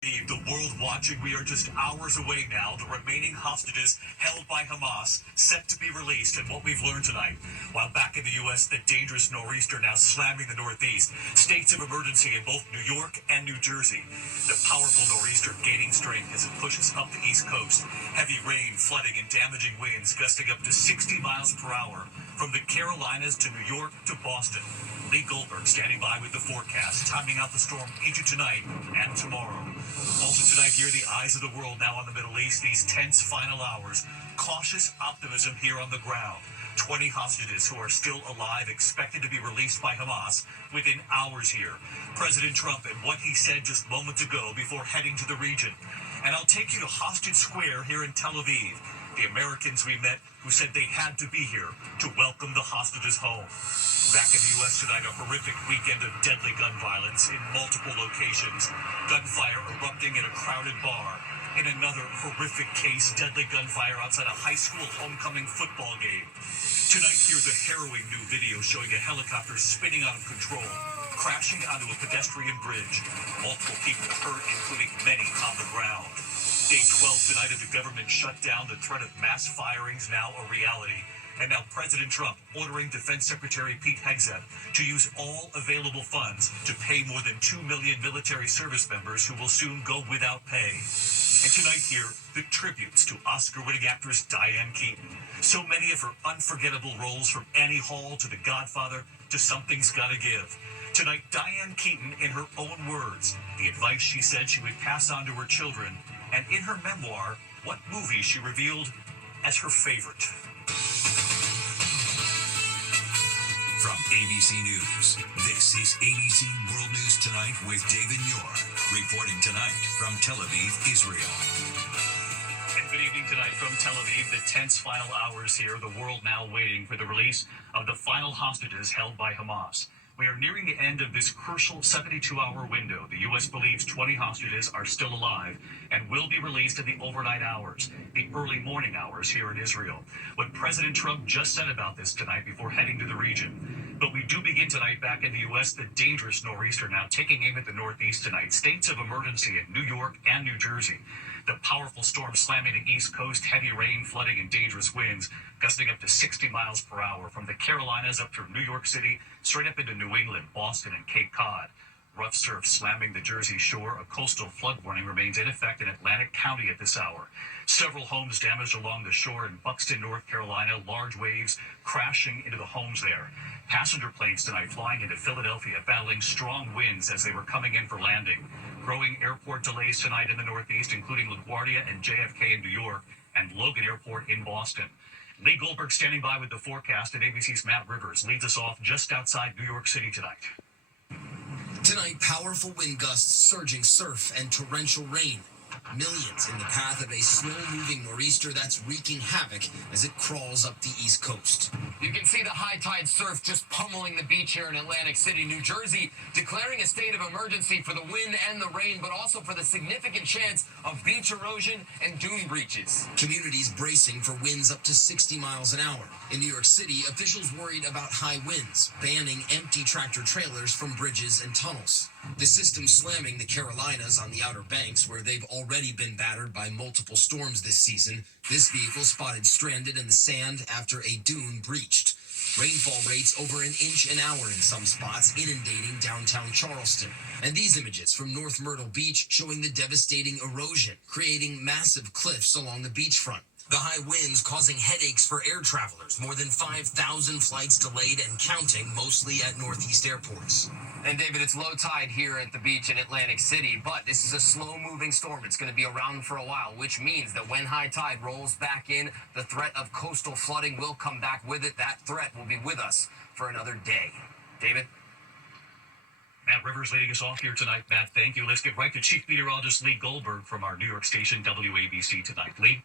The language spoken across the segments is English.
The world watching, we are just hours away now. The remaining hostages held by Hamas set to be released. And what we've learned tonight, while back in the U.S., the dangerous nor'easter now slamming the Northeast. States of emergency in both New York and New Jersey. The powerful nor'easter gaining strength as it pushes up the East Coast. Heavy rain, flooding, and damaging winds gusting up to 60 miles per hour from the Carolinas to New York to Boston. Lee Goldberg standing by with the forecast, timing out the storm into tonight and tomorrow. Also tonight here, the eyes of the world now on the Middle East, these tense final hours. Cautious optimism here on the ground. 20 hostages who are still alive expected to be released by Hamas within hours here. President Trump and what he said just moments ago before heading to the region. And I'll take you to Hostage Square here in Tel Aviv. The Americans we met who said they had to be here to welcome the hostages home. Back in the U.S. tonight, a horrific weekend of deadly gun violence in multiple locations. Gunfire erupting in a crowded bar. In another horrific case, deadly gunfire outside a high school homecoming football game. Tonight, here's a harrowing new video showing a helicopter spinning out of control, crashing onto a pedestrian bridge. Multiple people hurt, including many on the ground. Day 12 tonight of the government shutdown, the threat of mass firings now a reality. And now President Trump ordering Defense Secretary Pete Hegseth to use all available funds to pay more than 2 million military service members who will soon go without pay. And tonight here, the tributes to Oscar-winning actress Diane Keaton. So many of her unforgettable roles, from Annie Hall to The Godfather to Something's Gotta Give. Tonight, Diane Keaton, in her own words, the advice she said she would pass on to her children, and in her memoir, what movie she revealed as her favorite. From ABC News, this is ABC World News Tonight with David Muir, reporting tonight from Tel Aviv, Israel. And good evening tonight from Tel Aviv. The tense final hours here, the world now waiting for the release of the final hostages held by Hamas. We are nearing the end of this crucial 72-hour window. The U.S. believes 20 hostages are still alive and will be released in the overnight hours, the early morning hours here in Israel. What President Trump just said about this tonight before heading to the region. But we do begin tonight back in the U.S., the dangerous nor'easter now taking aim at the Northeast tonight. States of emergency in New York and New Jersey. The powerful storm slamming the East Coast, heavy rain, flooding, and dangerous winds, gusting up to 60 miles per hour from the Carolinas up through New York City, straight up into New England, Boston, and Cape Cod. Rough surf slamming the Jersey shore. A coastal flood warning remains in effect in Atlantic County at this hour. Several homes damaged along the shore in Buxton, North Carolina. Large waves crashing into the homes there. Passenger planes tonight flying into Philadelphia, battling strong winds as they were coming in for landing. Growing airport delays tonight in the Northeast, including LaGuardia and JFK in New York and Logan Airport in Boston. Lee Goldberg standing by with the forecast, and ABC's Matt Rivers leads us off just outside New York City tonight. Tonight, powerful wind gusts, surging surf, and torrential rain. Millions in the path of a slow-moving nor'easter that's wreaking havoc as it crawls up the East Coast. You can see the high-tide surf just pummeling the beach here in Atlantic City, New Jersey, declaring a state of emergency for the wind and the rain, but also for the significant chance of beach erosion and dune breaches. Communities bracing for winds up to 60 miles an hour. In New York City, officials worried about high winds, banning empty tractor-trailers from bridges and tunnels. The system slamming the Carolinas on the Outer Banks, where they've already been battered by multiple storms this season. This vehicle spotted stranded in the sand after a dune breached. Rainfall rates over an inch an hour in some spots, inundating downtown Charleston. And these images from North Myrtle Beach showing the devastating erosion, creating massive cliffs along the beachfront. The high winds causing headaches for air travelers. More than 5,000 flights delayed and counting, mostly at Northeast airports. And David, it's low tide here at the beach in Atlantic City, but this is a slow-moving storm. It's going to be around for a while, which means that when high tide rolls back in, the threat of coastal flooding will come back with it. That threat will be with us for another day. David? Matt Rivers leading us off here tonight. Matt, thank you. Let's get right to Chief Meteorologist Lee Goldberg from our New York station, WABC, tonight. Lee?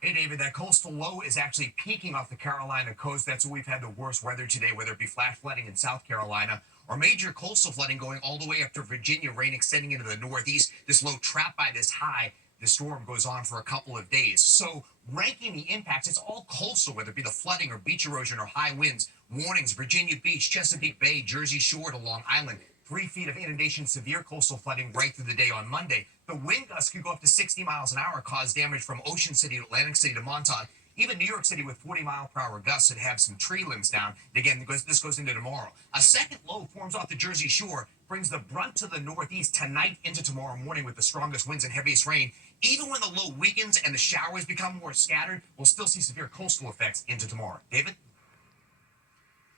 Hey, David, that coastal low is actually peaking off the Carolina coast. That's where we've had the worst weather today, whether it be flash flooding in South Carolina or major coastal flooding going all the way up to Virginia, rain extending into the Northeast. This low trapped by this high, the storm goes on for a couple of days. So ranking the impacts, it's all coastal, whether it be the flooding or beach erosion or high winds. Warnings, Virginia Beach, Chesapeake Bay, Jersey Shore to Long Island. 3 feet of inundation, severe coastal flooding right through the day on Monday. The wind gusts could go up to 60 miles an hour, cause damage from Ocean City to Atlantic City to Montauk. Even New York City with 40-mile-per-hour gusts would have some tree limbs down. And again, this goes into tomorrow. A second low forms off the Jersey Shore, brings the brunt to the northeast tonight into tomorrow morning with the strongest winds and heaviest rain. Even when the low weakens and the showers become more scattered, we'll still see severe coastal effects into tomorrow. David?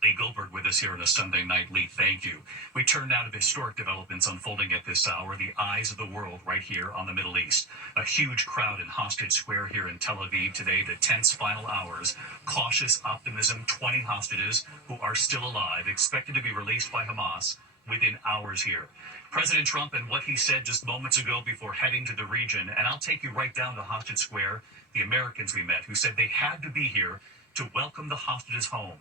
Lee Goldberg with us here on a Sunday night. Lee, thank you. We turn now to the historic developments unfolding at this hour, the eyes of the world right here on the Middle East. A huge crowd in Hostage Square here in Tel Aviv today, the tense final hours. Cautious optimism, 20 hostages who are still alive, expected to be released by Hamas within hours here. President Trump and what he said just moments ago before heading to the region, and I'll take you right down to Hostage Square, the Americans we met who said they had to be here to welcome the hostages home.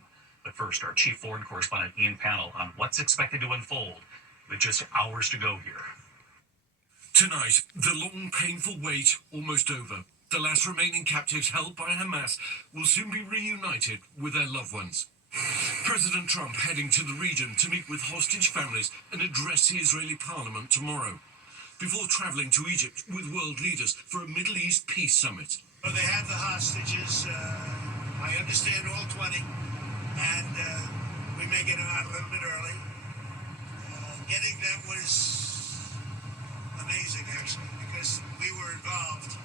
But first, our chief foreign correspondent Ian Pannell on what's expected to unfold with just hours to go here. Tonight, the long, painful wait almost over. The last remaining captives held by Hamas will soon be reunited with their loved ones. President Trump heading to the region to meet with hostage families and address the Israeli parliament tomorrow, before traveling to Egypt with world leaders for a Middle East peace summit. Well, they have the hostages. I understand all 20. And we may get them out a little bit early. Getting them was amazing, actually, because we were involved,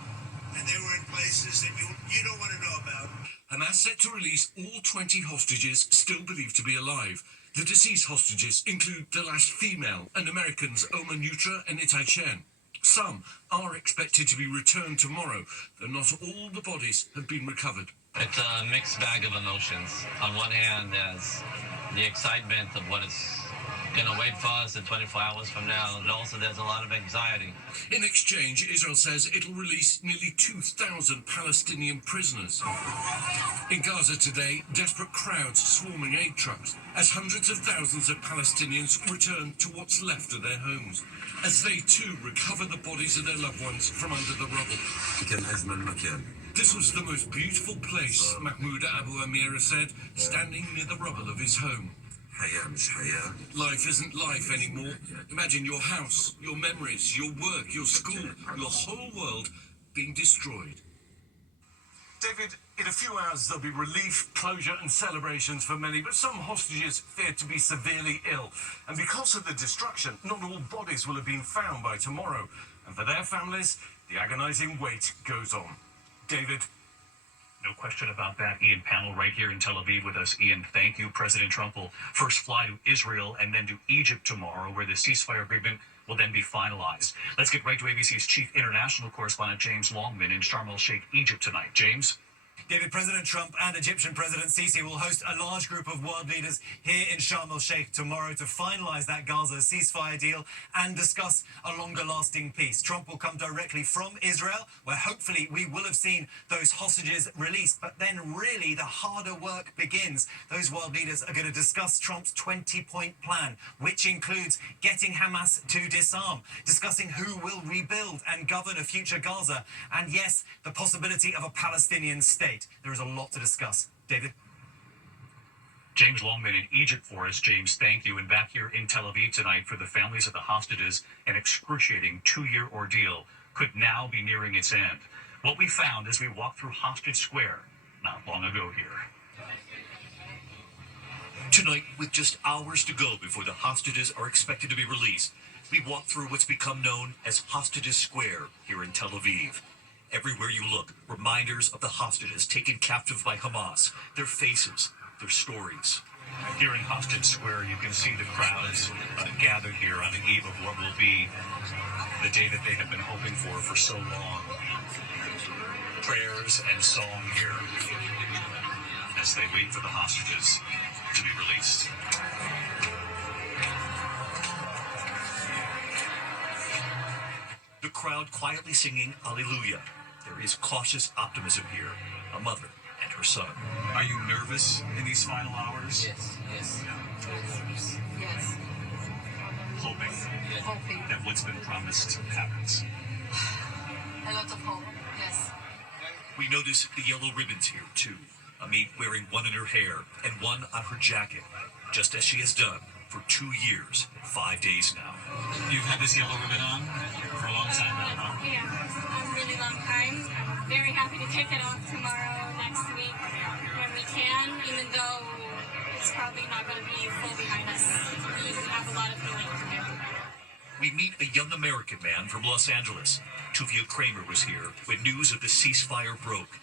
and they were in places that you don't want to know about. Hamas set to release all 20 hostages still believed to be alive. The deceased hostages include the last female and Americans Omar Nutra and Itai Chen. Some are expected to be returned tomorrow, though not all the bodies have been recovered. It's a mixed bag of emotions. On one hand, there's the excitement of what is going to wait for us in 24 hours from now, and also there's a lot of anxiety. In exchange, Israel says it'll release nearly 2,000 Palestinian prisoners. In Gaza today, desperate crowds swarming aid trucks as hundreds of thousands of Palestinians return to what's left of their homes, as they too recover the bodies of their loved ones from under the rubble. This was the most beautiful place, Mahmoud Abu Amira said, standing near the rubble of his home. Life isn't life anymore. Imagine your house, your memories, your work, your school, your whole world being destroyed. David, in a few hours there'll be relief, closure and celebrations for many, but some hostages fear to be severely ill. And because of the destruction, not all bodies will have been found by tomorrow. And for their families, the agonizing wait goes on. David? No question about that. Ian Pannell right here in Tel Aviv with us. Ian, thank you. President Trump will first fly to Israel and then to Egypt tomorrow, where the ceasefire agreement will then be finalized. Let's get right to ABC's chief international correspondent, James Longman, in Sharm el-Sheikh, Egypt tonight. James? David, President Trump and Egyptian President Sisi will host a large group of world leaders here in Sharm el-Sheikh tomorrow to finalize that Gaza ceasefire deal and discuss a longer-lasting peace. Trump will come directly from Israel, where hopefully we will have seen those hostages released. But then really the harder work begins. Those world leaders are going to discuss Trump's 20-point plan, which includes getting Hamas to disarm, discussing who will rebuild and govern a future Gaza, and yes, the possibility of a Palestinian state. There is a lot to discuss. David? James Longman in Egypt for us. James, thank you. And back here in Tel Aviv tonight for the families of the hostages, an excruciating 2-year ordeal could now be nearing its end. What we found as we walked through Hostage Square not long ago here. Tonight, with just hours to go before the hostages are expected to be released, we walk through what's become known as Hostages Square here in Tel Aviv. Everywhere you look, reminders of the hostages taken captive by Hamas, their faces, their stories. Here in Hostage Square, you can see the crowds gathered here on the eve of what will be the day that they have been hoping for so long. Prayers and song here as they wait for the hostages to be released. The crowd quietly singing Alleluia. There is cautious optimism here. A mother and her son. Are you nervous in these final hours? Yes. Yes. Hoping that what's been promised happens. A lot of hope. Yes. We notice the yellow ribbons here too. Amit wearing one in her hair and one on her jacket, just as she has done for 2 years, 5 days now. You've had this yellow ribbon on for a long time now, huh? Yeah, a really long time. I'm very happy to take it off tomorrow, next week, when we can, even though it's probably not going to be full behind us. We have a lot of healing to do. We meet a young American man from Los Angeles. Tuvia Kramer was here when news of the ceasefire broke.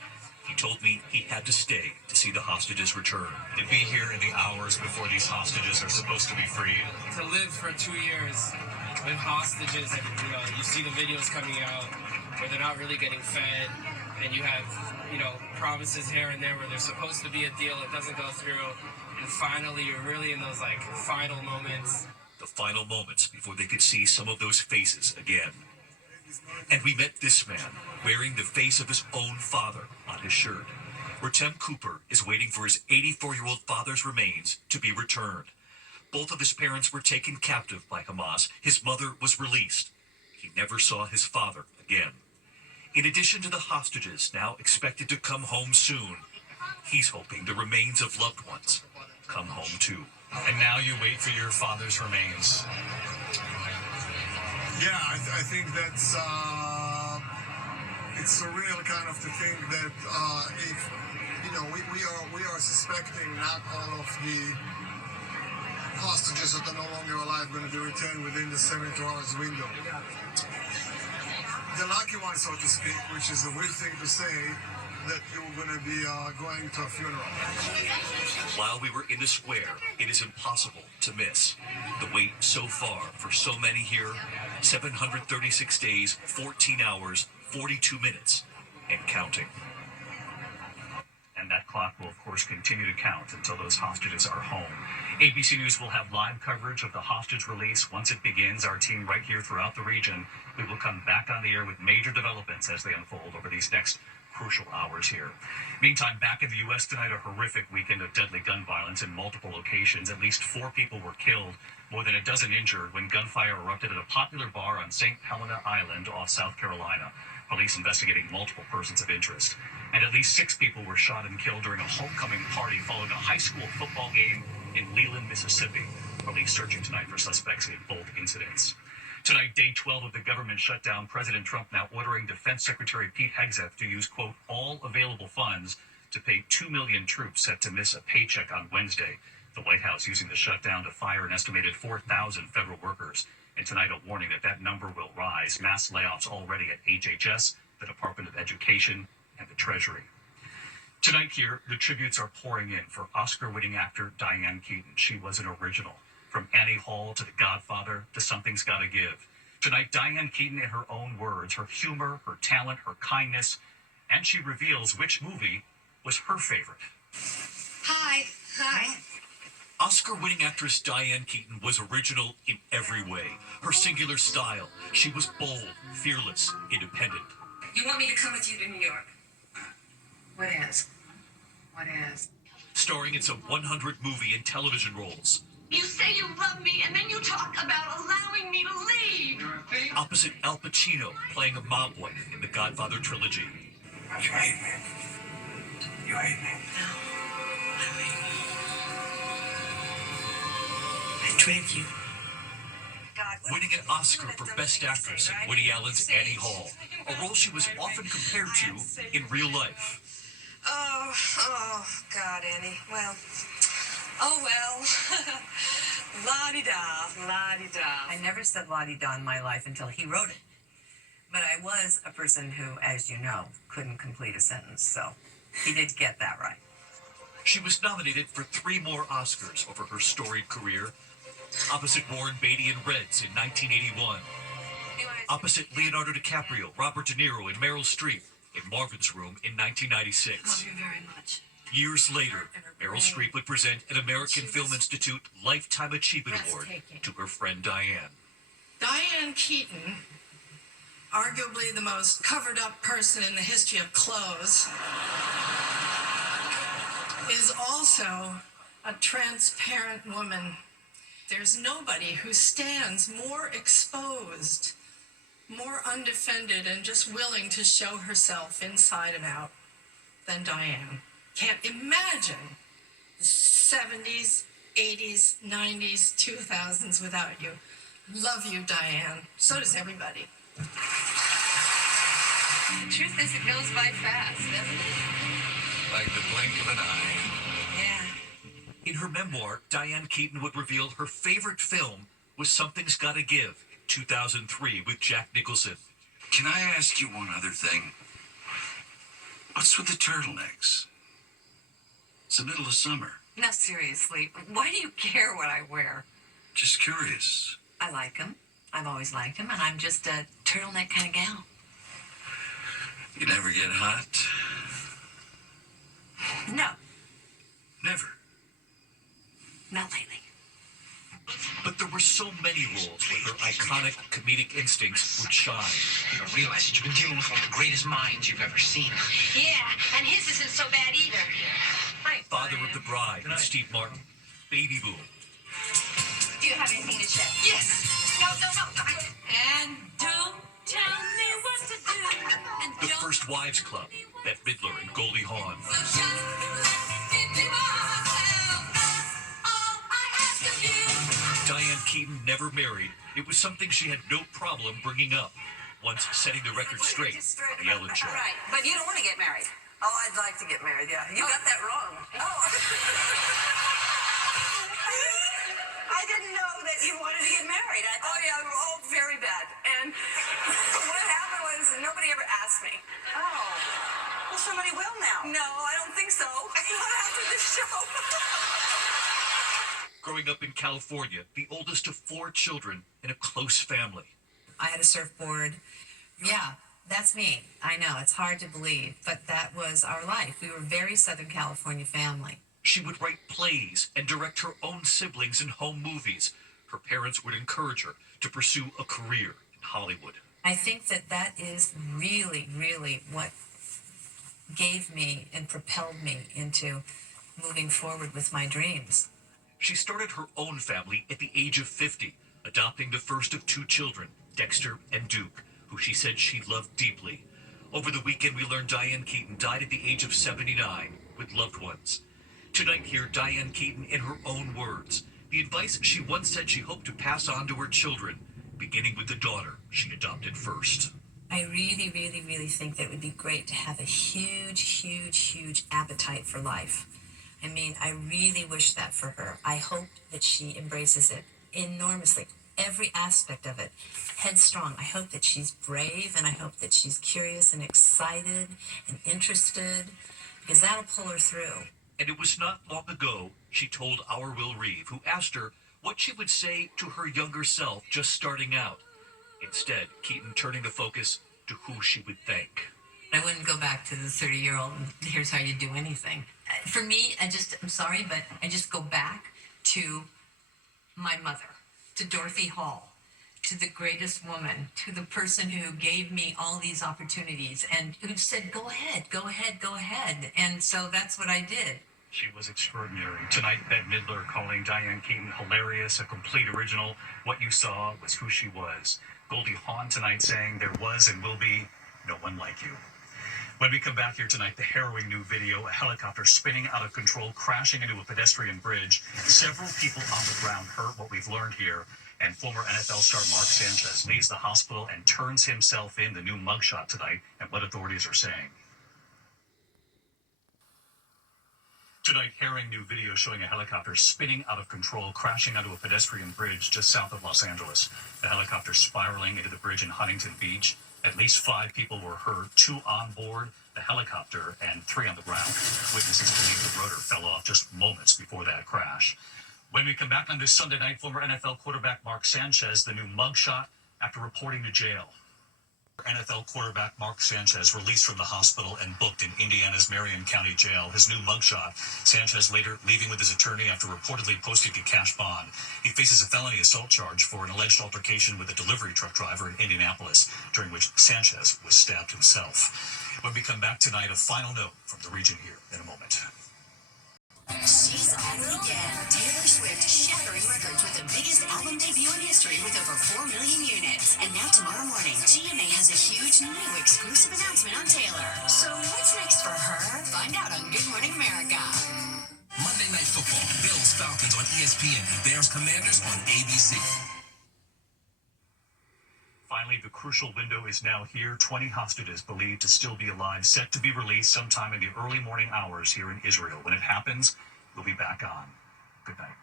He told me he had to stay to see the hostages return. To be here in the hours before these hostages are supposed to be freed. To live for 2 years with hostages, and you see the videos coming out where they're not really getting fed, and you have, promises here and there where there's supposed to be a deal, it doesn't go through, and finally you're really in those final moments. The final moments before they could see some of those faces again. And we met this man wearing the face of his own father on his shirt. Rotem Cooper is waiting for his 84-year-old father's remains to be returned. Both of his parents were taken captive by Hamas. His mother was released. He never saw his father again. In addition to the hostages now expected to come home soon, he's hoping the remains of loved ones come home too. And now you wait for your father's remains. Yeah, I think that's it's surreal kind of to think that if we are suspecting not all of the hostages that are no longer alive going to be returned within the 72 hours window. The lucky one, so to speak, which is a weird thing to say, that you're going to be going to a funeral. While we were in the square, it is impossible to miss. The wait so far for so many here, 736 days, 14 hours, 42 minutes, and counting. And that clock will, of course, continue to count until those hostages are home. ABC News will have live coverage of the hostage release once it begins. Our team right here throughout the region, we will come back on the air with major developments as they unfold over these next crucial hours here. Meantime, back in the U.S. tonight, a horrific weekend of deadly gun violence in multiple locations. At least 4 people were killed, more than a dozen injured when gunfire erupted at a popular bar on St. Helena Island off South Carolina. Police investigating multiple persons of interest. And at least 6 people were shot and killed during a homecoming party following a high school football game in Leland, Mississippi. Police searching tonight for suspects in both incidents. Tonight, day 12 of the government shutdown, President Trump now ordering Defense Secretary Pete Hegseth to use, quote, all available funds to pay 2 million troops set to miss a paycheck on Wednesday. The White House using the shutdown to fire an estimated 4,000 federal workers. And tonight, a warning that that number will rise. Mass layoffs already at HHS, the Department of Education, and the Treasury. Tonight here, the tributes are pouring in for Oscar-winning actor Diane Keaton. She was an original. From Annie Hall to The Godfather to Something's Gotta Give. Tonight, Diane Keaton, in her own words, her humor, her talent, her kindness, and she reveals which movie was her favorite. Hi. Oscar-winning actress Diane Keaton was original in every way. Her singular style. She was bold, fearless, independent. You want me to come with you to New York? What is? Starring in some 100 movie and television roles. You say you love me, and then you talk about allowing me to leave. Opposite Al Pacino, playing a mob wife in the Godfather trilogy. You hate me. You hate me. No, I don't hate you. I dread you. Winning an Oscar for Best Actress in Woody Allen's Annie Hall, a role she was often compared to in real life. Oh, God, Annie. Well. La-di-da, la-di-da. I never said la-di-da in my life until he wrote it. But I was a person who, as you know, couldn't complete a sentence, so he did get that right. She was nominated for 3 more Oscars over her storied career. Opposite Warren Beatty in Reds in 1981. Opposite Leonardo DiCaprio, Robert De Niro, and Meryl Streep in Marvin's Room in 1996. Love you very much. Years later, Meryl Streep would present an American Film Institute Lifetime Achievement Award to her friend Diane. Diane Keaton, arguably the most covered up person in the history of clothes, is also a transparent woman. There's nobody who stands more exposed, more undefended, and just willing to show herself inside and out than Diane. Can't imagine the 70s, 80s, 90s, 2000s without you. Love you, Diane. So does everybody. The truth is, it goes by fast, doesn't it? Like the blink of an eye. Yeah. In her memoir, Diane Keaton would reveal her favorite film was Something's Gotta Give, 2003, with Jack Nicholson. Can I ask you one other thing? What's with the turtlenecks? It's the middle of summer. No, seriously, why do you care what I wear? Just curious. I like them. I've always liked them, and I'm just a turtleneck kind of gal. You never get hot? No, Never. not lately. But there were so many roles where her iconic comedic instincts would shine. You don't realize that you've been dealing with one of the greatest minds you've ever seen. Yeah, and his isn't so bad either. Hi. Father of the Bride with Steve Martin, Baby Boom, Do you have anything to say? Yes. No. And don't tell me what to do. And The First Wives Club, Bette Midler and Goldie Hawn. Diane Keaton never married. It was something she had no problem bringing up, once setting the record straight on The Ellen Show. Right, but you don't want to get married. Oh, I'd like to get married, yeah. You got that wrong. Oh. I didn't know that you wanted to get married. I thought, very bad. And what happened was nobody ever asked me. Oh. Well, somebody will now. No, I don't think so. Not after this show. Growing up in California, the oldest of 4 children in a close family. I had a surfboard. Yeah, that's me. I know, it's hard to believe, but that was our life. We were a very Southern California family. She would write plays and direct her own siblings in home movies. Her parents would encourage her to pursue a career in Hollywood. I think that is really, really what gave me and propelled me into moving forward with my dreams. She started her own family at the age of 50, adopting the first of 2 children, Dexter and Duke, who she said she loved deeply. Over the weekend, we learned Diane Keaton died at the age of 79 with loved ones. Tonight here, Diane Keaton in her own words, the advice she once said she hoped to pass on to her children, beginning with the daughter she adopted first. I really, really, really think that it would be great to have a huge, huge, huge appetite for life. I mean, I really wish that for her. I hope that she embraces it enormously, every aspect of it. Headstrong. I hope that she's brave, and I hope that she's curious and excited and interested, because that'll pull her through. And it was not long ago she told our Will Reeve, who asked her what she would say to her younger self just starting out. Instead, Keaton turning the focus to who she would thank. I wouldn't go back to the 30-year-old, here's how you do anything. For me, I'm sorry, but I just go back to my mother, to Dorothy Hall, to the greatest woman, to the person who gave me all these opportunities and who said, go ahead, go ahead, go ahead. And so that's what I did. She was extraordinary. Tonight, Bette Midler calling Diane Keaton hilarious, a complete original. What you saw was who she was. Goldie Hawn tonight saying there was and will be no one like you. When we come back here tonight, the harrowing new video, a helicopter spinning out of control, crashing into a pedestrian bridge. Several people on the ground hurt, what we've learned here. And former NFL star Mark Sanchez leaves the hospital and turns himself in, the new mugshot tonight, and what authorities are saying. Tonight, harrowing new video showing a helicopter spinning out of control, crashing onto a pedestrian bridge just south of Los Angeles. The helicopter spiraling into the bridge in Huntington Beach. At least 5 people were hurt, 2 on board the helicopter and 3 on the ground. Witnesses believe the rotor fell off just moments before that crash. When we come back on this Sunday night, former NFL quarterback Mark Sanchez, the new mugshot after reporting to jail. NFL quarterback Mark Sanchez released from the hospital and booked in Indiana's Marion County Jail. His new mugshot. Sanchez later leaving with his attorney after reportedly posting a cash bond. He faces a felony assault charge for an alleged altercation with a delivery truck driver in Indianapolis, during which Sanchez was stabbed himself. When we come back tonight, a final note from the region here in a moment. She's Already Dead. Taylor Swift shattering records with the biggest album debut in history with over 4 million units. And now tomorrow morning, GMA has a huge new exclusive announcement on Taylor. So what's next for her? Find out on Good Morning America. Monday Night Football, Bills Falcons on ESPN and Bears Commanders on ABC. Finally, the crucial window is now here. 20 hostages believed to still be alive, set to be released sometime in the early morning hours here in Israel. When it happens, we'll be back on. Good night.